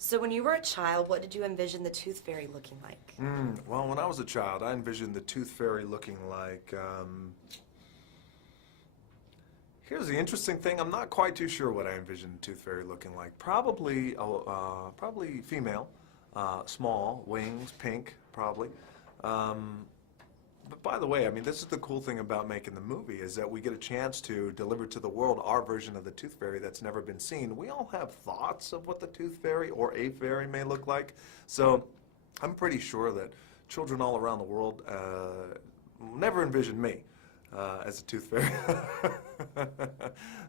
So when you were a child, what did you envision the Tooth Fairy looking like? Well, when I was a child, I envisioned the Tooth Fairy looking like, here's the interesting thing. I'm not quite too sure what I envisioned the Tooth Fairy looking like. Probably, probably female, small, wings, pink, probably. But by the way, I mean, this is the cool thing about making the movie, is that we get a chance to deliver to the world our version of the Tooth Fairy that's never been seen. We all have thoughts of what the Tooth Fairy or a fairy may look like. So I'm pretty sure that children all around the world never envisioned me as a Tooth Fairy.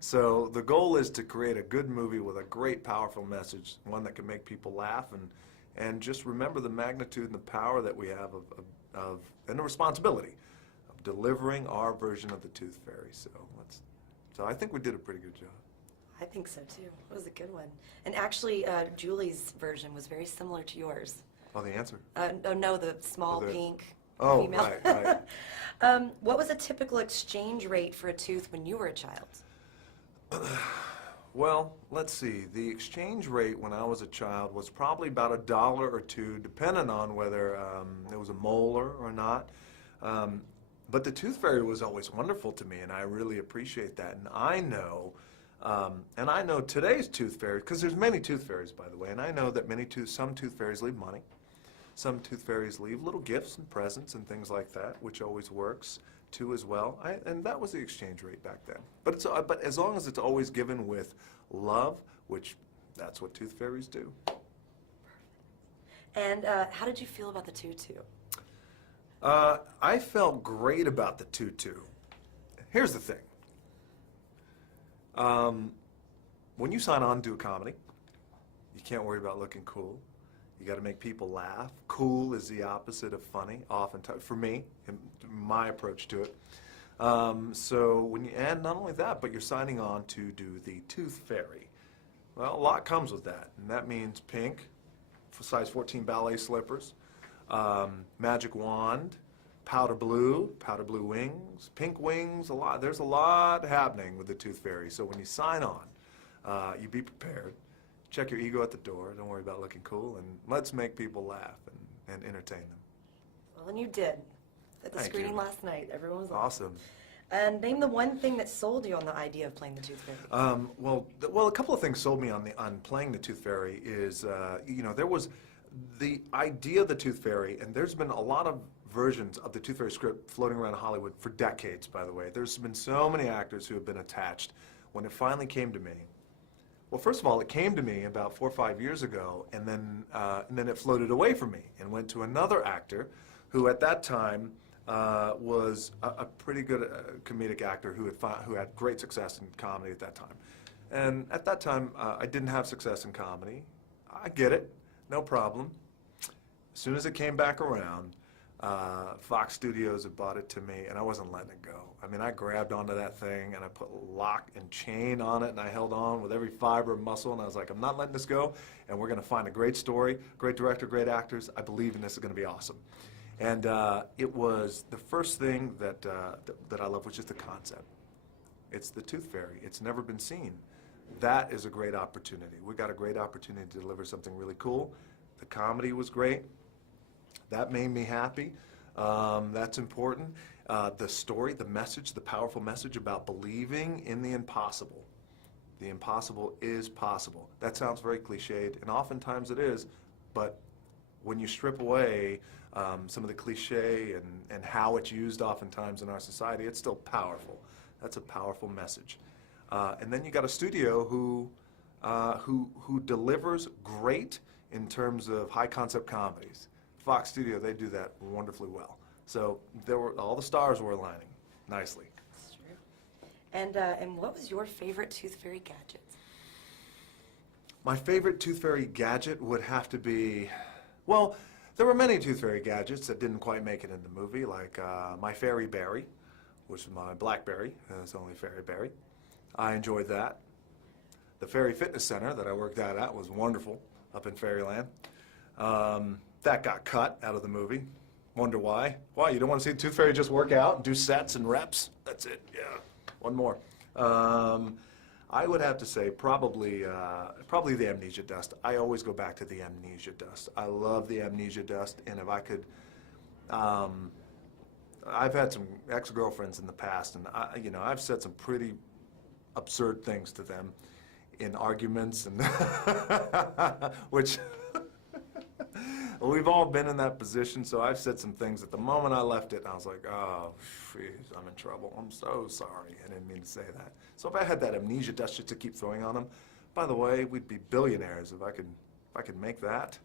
So the goal is to create a good movie with a great, powerful message, one that can make people laugh, and just remember the magnitude and the power that we have and the responsibility of delivering our version of the Tooth Fairy. So I think we did a pretty good job. I think so too. It was a good one. And actually, Julie's version was very similar to yours. Oh, the answer? Oh, no, the small pink female. Right, right. What was a typical exchange rate for a tooth when you were a child? Well, let's see. The exchange rate when I was a child was probably about $1 or $2, depending on whether it was a molar or not. But the Tooth Fairy was always wonderful to me, and I really appreciate that. And I know today's Tooth Fairy, because there's many Tooth Fairies, by the way, and I know that some Tooth Fairies leave money. Some Tooth Fairies leave little gifts and presents and things like that, which always works too as well. And that was the exchange rate back then. But as long as it's always given with love, which that's what Tooth Fairies do. And how did you feel about the tutu? I felt great about the tutu. Here's the thing. When you sign on to a comedy, you can't worry about looking cool. You got to make people laugh. Cool is the opposite of funny, oftentimes, for me, in my approach to it. And not only that, but you're signing on to do the Tooth Fairy. Well, a lot comes with that, and that means pink, size 14 ballet slippers, magic wand, powder blue wings, pink wings, there's a lot happening with the Tooth Fairy. So when you sign on, you be prepared. Check your ego at the door. Don't worry about looking cool, and let's make people laugh and entertain them. Well, and you did. At the Thank screening you. last night, everyone was Awesome. And name the one thing that sold you on the idea of playing the Tooth Fairy. Well, a couple of things sold me on playing the Tooth Fairy is, there was the idea of the Tooth Fairy, and there's been a lot of versions of the Tooth Fairy script floating around Hollywood for decades, by the way. There's been so many actors who have been attached. When it finally came to me, well, first of all, it came to me about 4 or 5 years ago, and then it floated away from me and went to another actor who at that time was a pretty good comedic actor who had great success in comedy at that time. And at that time, I didn't have success in comedy. I get it, no problem. As soon as it came back around, Fox Studios had bought it to me, and I wasn't letting it go. I mean, I grabbed onto that thing, and I put lock and chain on it, and I held on with every fiber of muscle, and I was like, I'm not letting this go, and we're going to find a great story, great director, great actors. I believe in this is going to be awesome. And it was the first thing that I love, which is the concept. It's the Tooth Fairy. It's never been seen. That is a great opportunity. We got a great opportunity to deliver something really cool. The comedy was great. That made me happy. That's important. The story, the message, the powerful message about believing in the impossible. The impossible is possible. That sounds very cliched, and oftentimes it is, but when you strip away some of the cliche and how it's used oftentimes in our society, it's still powerful. That's a powerful message. And then you got a studio who delivers great in terms of high concept comedies. Fox Studio, they do that wonderfully well. So all the stars were aligning nicely. That's true. And what was your favorite Tooth Fairy gadget? My favorite Tooth Fairy gadget would have to be, well, there were many Tooth Fairy gadgets that didn't quite make it in the movie, like my Fairy Berry, which is my Blackberry. It's only Fairy Berry. I enjoyed that. The Fairy Fitness Center that I worked at was wonderful up in Fairyland. That got cut out of the movie. Wonder why? Why? You don't want to see the Tooth Fairy just work out and do sets and reps? That's it. Yeah. One more. I would have to say probably the amnesia dust. I always go back to the amnesia dust. I love the amnesia dust, and if I could, I've had some ex-girlfriends in the past, and I've said some pretty absurd things to them in arguments, and which we've all been in that position. So I've said some things at the moment I left it, and I was like, oh, geez, I'm in trouble. I'm so sorry. I didn't mean to say that. So if I had that amnesia dust just to keep throwing on them, by the way, we'd be billionaires if I could make that.